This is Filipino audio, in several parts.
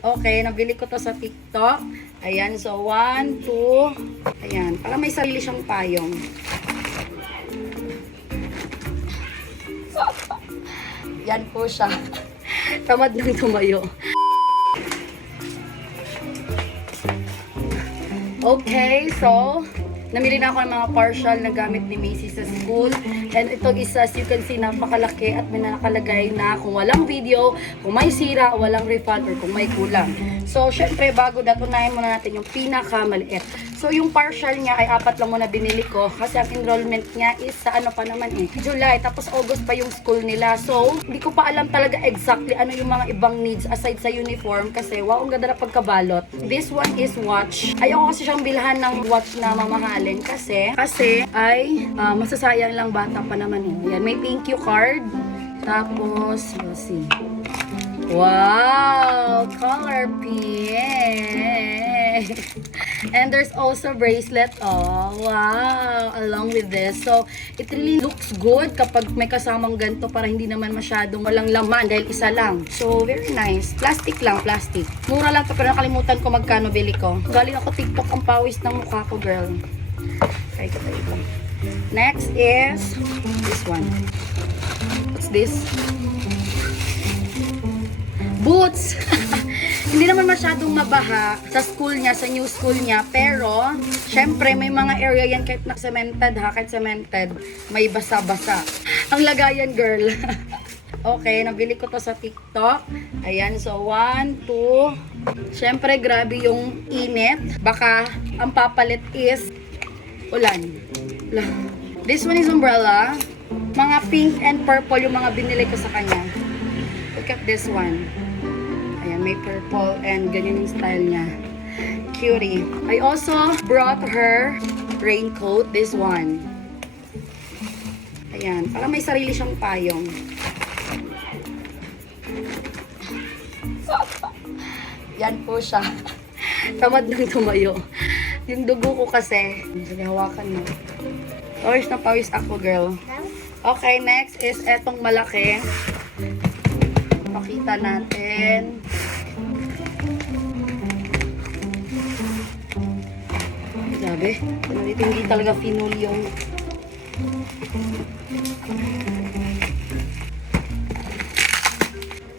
Okay, nabili ko to sa TikTok. Ayan, so 1, 2. Ayan, para may sarili siyang payong. Yan po siya. Tamad nang tumayo. Okay, so namili na ako ng mga partial na gamit ni Macy sa school. And ito isa, as you can see, napakalaki at may nakalagay na kung walang video, kung may sira, walang refund, or kung may kulang. So, syempre, bago datunayan muna natin yung pinakamaliit. So, yung partial niya ay 4 lang muna binili ko kasi ang enrollment niya is sa ano pa naman July, tapos August pa yung school nila. So, hindi ko pa alam talaga exactly ano yung mga ibang needs aside sa uniform kasi wow, ang ganda na pagkabalot. This one is watch. Ayoko kasi siyang bilhan ng watch na mamahalin kasi ay masasayang lang, bata pa naman Yan, may thank you card. Tapos, we'll see. Wow! Color pink! And there's also bracelet. Oh, wow! Along with this. So, it really looks good kapag may kasamang ganito para hindi naman masyadong walang laman dahil isa lang. So, very nice. Plastic lang, plastic. Mura lang to pero nakalimutan ko magkano bili ko. Galing ako TikTok ang pawis ng mukha ko, girl. Try ko ito. Next is this one. What's this? Boots! Hindi naman masyadong mabaha sa school niya, sa new school niya. Pero, syempre, may mga area yan kahit na-cemented ha. Kahit cemented, may basa-basa. Ang lagayan, girl. Okay, nabili ko to sa TikTok. Ayan, so 1, 2. Syempre, grabe yung init. Baka ang papalit is ulan. This one is umbrella. Mga pink and purple yung mga binili ko sa kanya. Look at this one. Ayan, may purple and ganyan yung style niya. Cutie. I also brought her raincoat, this one. Ayan, para may sarili siyang payong. Yan po siya. Tamad nang tumayo. Yung dugo ko kasi. Sige, hawakan mo. Pawis na pawis ako, girl. Okay, next is etong malaki. Pakita natin. Grabe. Hindi talaga finul yung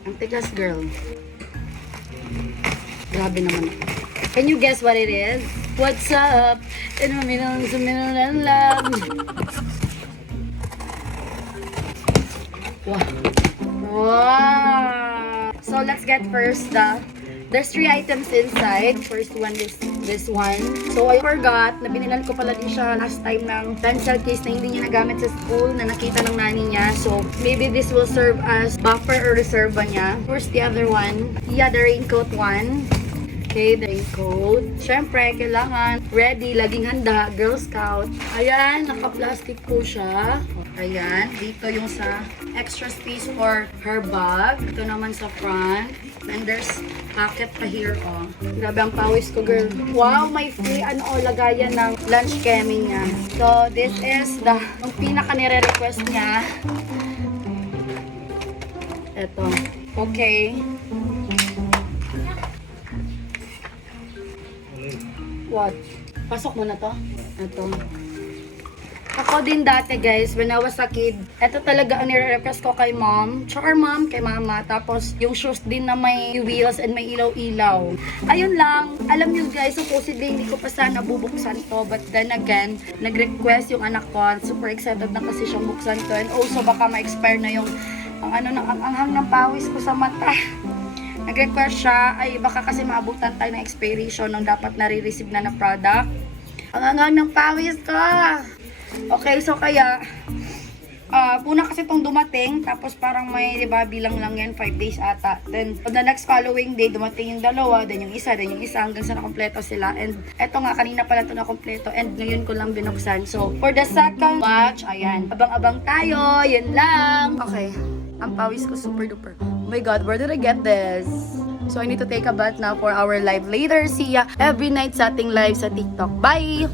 ang tigas, girl. Grabe naman. Can you guess what it is? What's up? Suminulan lang. Wow. Wow. So let's get first there's 3 items inside. First one is this one. So I forgot na binilan ko pala din siya last time ng pencil case na hindi niya nagamit sa school na nakita ng nani niya. So maybe this will serve as buffer or reserva niya. First the other one. Yeah, the raincoat one. Okay, the raincoat. Siyempre, kailangan ready, laging handa, Girl Scout. Ayan, naka-plastic po siya. Ayan, dito yung sa extra space for her bag. Ito naman sa front. And there's pocket pa here, oh. Grabe ang pawis ko, girl. Wow, may free, lagayan ng lunch kemi niya. So, this is yung pinaka nire-request niya. Ito. Okay. What? Pasok mo na to? Ito. Ako din dati, guys, when I was a kid, ito talaga ang nire-request ko kay mom. Tsaka mom, kay mama. Tapos, yung shoes din na may wheels and may ilaw-ilaw. Ayun lang. Alam nyo, guys, supposedly hindi ko pa sana bubuksan to. But then again, nag-request yung anak ko. Super excited na kasi siyang buksan to. And also, baka ma-expire na yung ang anghang ng pawis ko sa mata. Nag-request siya, ay baka kasi maabutan tayo ng expiration ng dapat nare-receive na product. Ang anghang ng pawis ko! Okay, so kaya, una kasi itong dumating, tapos parang may, diba, bilang lang yan, 5 days ata. Then, on the next following day, dumating yung dalawa, then yung isa, hanggang sa nakompleto sila. And eto nga, kanina pala ito nakompleto, and ngayon ko lang binuksan. So, for the second batch, ayan, abang-abang tayo, yun lang. Okay. Ang pawis ko super duper. Oh my god, where did I get this? So I need to take a bath now for our live later. See ya every night sa ating live sa TikTok. Bye!